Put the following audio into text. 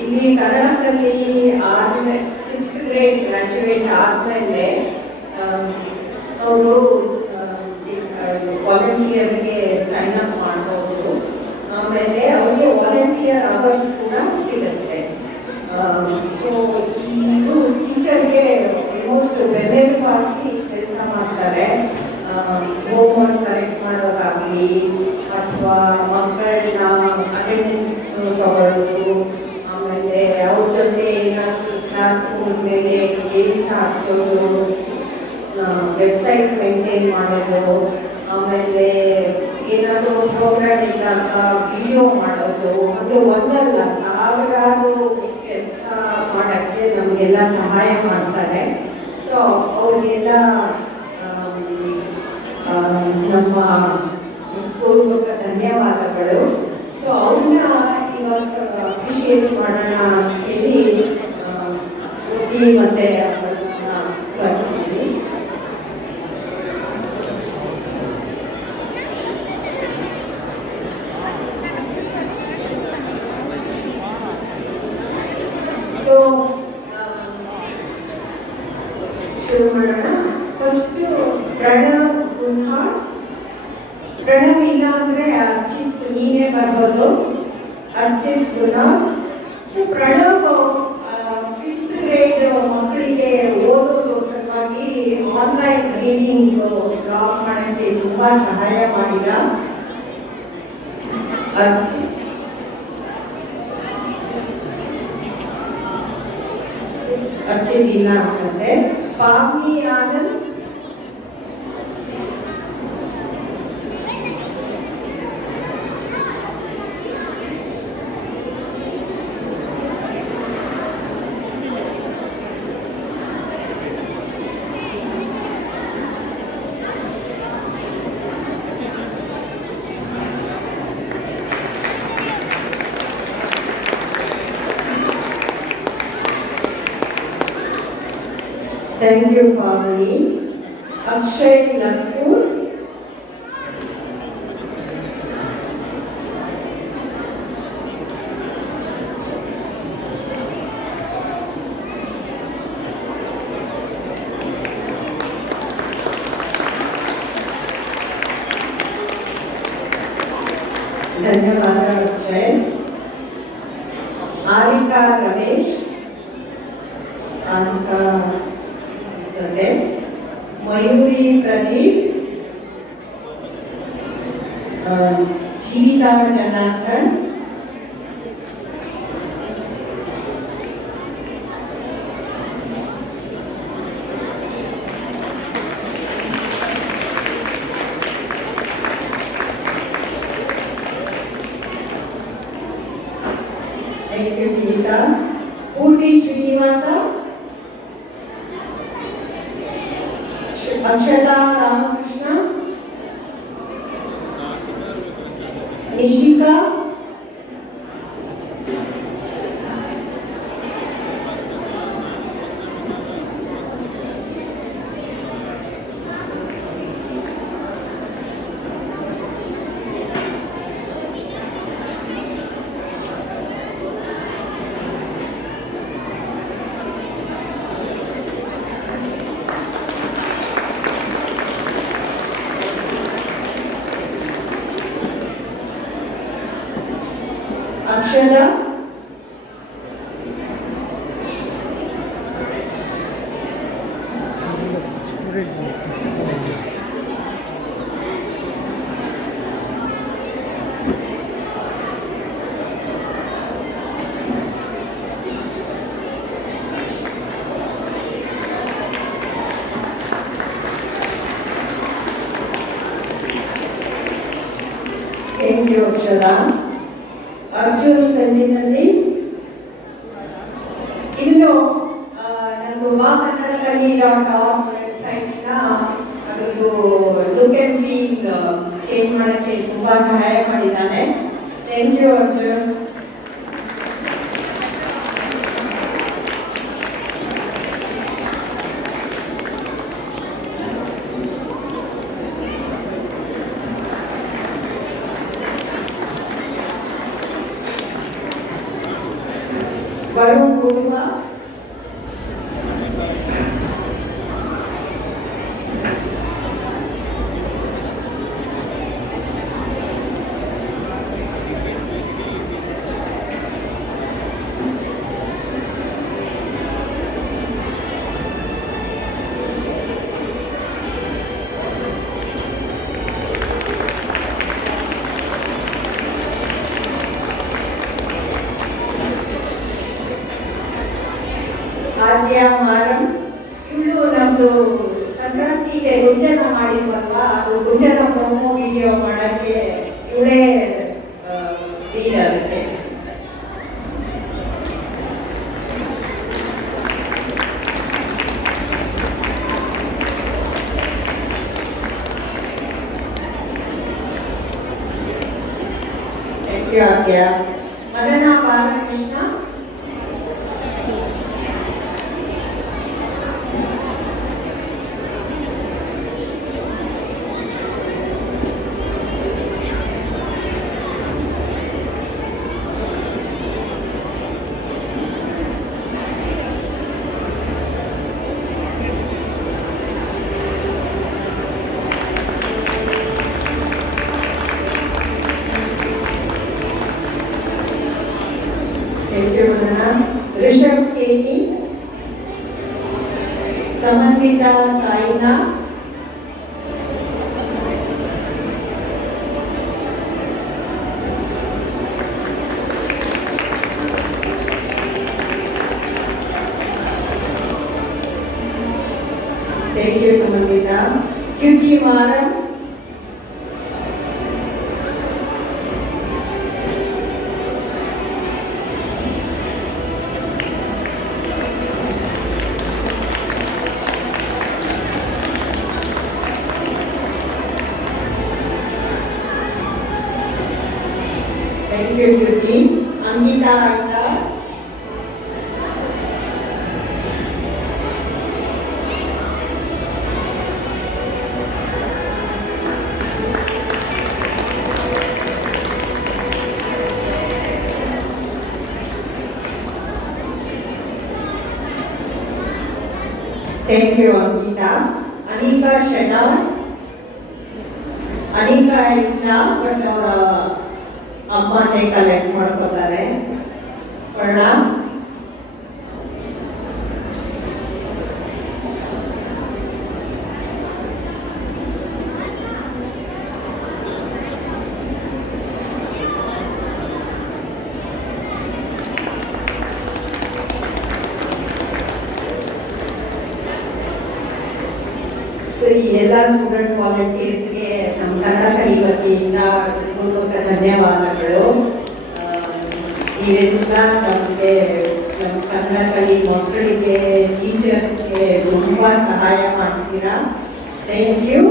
ಇಲ್ಲಿ ಕರ್ನಾಟಕದಲ್ಲಿ ಆದ್ಮೇಲೆ 6th ಗ್ರೇಡ್ ಗ್ರಾಜುಯೇಟ್ ಆದಮೇಲೆ ಅವರು ವಾಲಂಟಿಯರ್ಗೆ ಸೈನ್ ಅಪ್ ಮಾಡ್ಬೋದು. ಆಮೇಲೆ ಅವ್ರಿಗೆ ವಾಲಂಟಿಯರ್ ಅವರ್ಸ್ ಕೂಡ ಸಿಗುತ್ತೆ. ಸೊ ಇದು ಟೀಚರ್ಗೆ ಆಲ್ಮೋಸ್ಟ್ ಬೆದರಿವಾಗಿ ಕೆಲಸ ಮಾಡ್ತಾರೆ. ಹೋಮ್ವರ್ಕ್ ಕರೆಕ್ಟ್ ಮಾಡೋದಾಗಲಿ ಅಥವಾ ಮಕ್ಕಳನ್ನ ಅಟೆಂಡೆನ್ಸ್ ತಗೊಳ್ಳೋದು, ಆಮೇಲೆ ಅವ್ರ ಜೊತೆ ಏನಾದರೂ ಕ್ಲಾಸ್ ಹೋದ್ಮೇಲೆ ಗೇಮ್ಸ್ ಆಡಿಸೋದು, ವೆಬ್ಸೈಟ್ ಮೇಂಟೈನ್ ಮಾಡೋದು, ಆಮೇಲೆ ಏನಾದರೂ ಪ್ರೋಗ್ರಾಮ್ ಇದ್ದಾಗ ವಿಡಿಯೋ ಮಾಡೋದು, ಅದು ಒಂದಲ್ಲ ಸಾವಿರಾರು ಕೆಲಸ ಮಾಡೋಕ್ಕೆ ನಮಗೆಲ್ಲ ಸಹಾಯ ಮಾಡ್ತಾರೆ. ಸೊ ಅವ್ರಿಗೆಲ್ಲ ನಮ್ಮ ಪೂರ್ವಕ ಧನ್ಯವಾದಗಳು. ಸೊ ಅವ್ರನ್ನ ಇವಾಗ ಅಪ್ರಿಷಿಯೇಟ್ ಮಾಡೋಣ ಅಂತ ಹೇಳಿ ಮತ್ತೆ ಬರ್ತೀನಿ. ಸೊ ಶುರು ಮಾಡೋಣ. ಫಸ್ಟು ಪ್ರಣವ್ ಗುನ್ಹಾಳ್. ಪ್ರಣವ್ ಇಲ್ಲ ಅಂದರೆ ಅರ್ಚಿತ್ ನೀನೇ ಬರ್ಬೋದು. Archit Gunhal. So Pranav 5th grade ಮಕ್ಕಳಿಗೆ ಓದೋದು ಸಲುವಾಗಿ ಆನ್ಲೈನ್ ರೀಡಿಂಗ್ ಜಾಬ್ ಮಾಡೋಕ್ಕೆ ತುಂಬ ಸಹಾಯ ಮಾಡಿದ. ಅರ್ಚಿತ್ ಇಲ್ಲ ಅನ್ಸುತ್ತೆ. ಪಾವನಿ ಆನಂದ್. Thank you Pavani. ಅಕ್ಷಯ್ ಲಕ್ಕೂರ್. ಧನ್ಯವಾದ Akshay. Aarika Ramesh. Mayuri Pradeep. Jeevitha Janardhan. Thank you Jeevitha. Poorvi Srinivasa. Akshata Ramakrishna. Nishika. Akshara. Thank you Akshara. Arjun ಕಂಜಿನಲ್ಲಿ. ಇನ್ನು ನಮ್ಮ MaKannada.org ವೆಬ್ಸೈಟ್ನ ಅದೊಂದು ಲುಕ್ ಆ್ಯಂಡ್ ಫೀಲ್ ಚೇಂಜ್ ಮಾಡೋಕ್ಕೆ ತುಂಬ ಸಹಾಯ ಮಾಡಿದ್ದಾನೆ. Thank you Arjun. ವರುಣ್ ಗುಡುವ, ಆದ್ಯ ಮಾರಂ. ಇವಳು ನಮ್ಮದು ಸಂಕ್ರಾಂತಿಗೆ ಗುಂಜನ ಮಾಡಿದ್ವಲ್ವಾ, ಅದು ಗುಂಜನ ಪ್ರೊಮೋ ವಿಡಿಯೋ ಮಾಡೋಕ್ಕೆ ಇವಳೇ ಲೀಡ್ ಆಗುತ್ತೆ. Thank you Aadya. Madana Balakrishna, Rishab Keni, Samanvitha Saina, thank you Samanvitha. Cutie ಮಾರಂ, ಥ್ಯಾಂಕ್ ಯು ಕ್ಯೂಟಿ. ಅಂಕಿತಾ ಆಯ್ತಾ, ಥ್ಯಾಂಕ್ ಯು ಅಂಕಿತಾ. ಅನಿಕಾ ಶೆಣಾರ್, ಅನಿಕಾ ಇಲ್ಲ ಬಟ್ ಅವರ ಅಮ್ಮನೇ ಕಲೆಕ್ಟ್ ಮಾಡ್ಕೋತಾರೆ. ಪ್ರಣಾಮ್. ಸೊ ಈ ಎಲ್ಲ ಸ್ಟೂಡೆಂಟ್ ವಾಲಂಟಿಯರ್ಸ್ಗೆ ನಮ್ಮ ಕನ್ನಡ ಕಲಿ ವತಿಯಿಂದ ಪೂರ್ವಕ ಧನ್ಯವಾದಗಳು. ನೀವೆಲ್ಲ ನಮಗೆ ನಮ್ಮ ಕನ್ನಡ ಕಲಿ ಮಕ್ಕಳಿಗೆ ಟೀಚರ್ಸ್ಗೆ ತುಂಬ ಸಹಾಯ ಮಾಡ್ತೀರಾ. Thank you.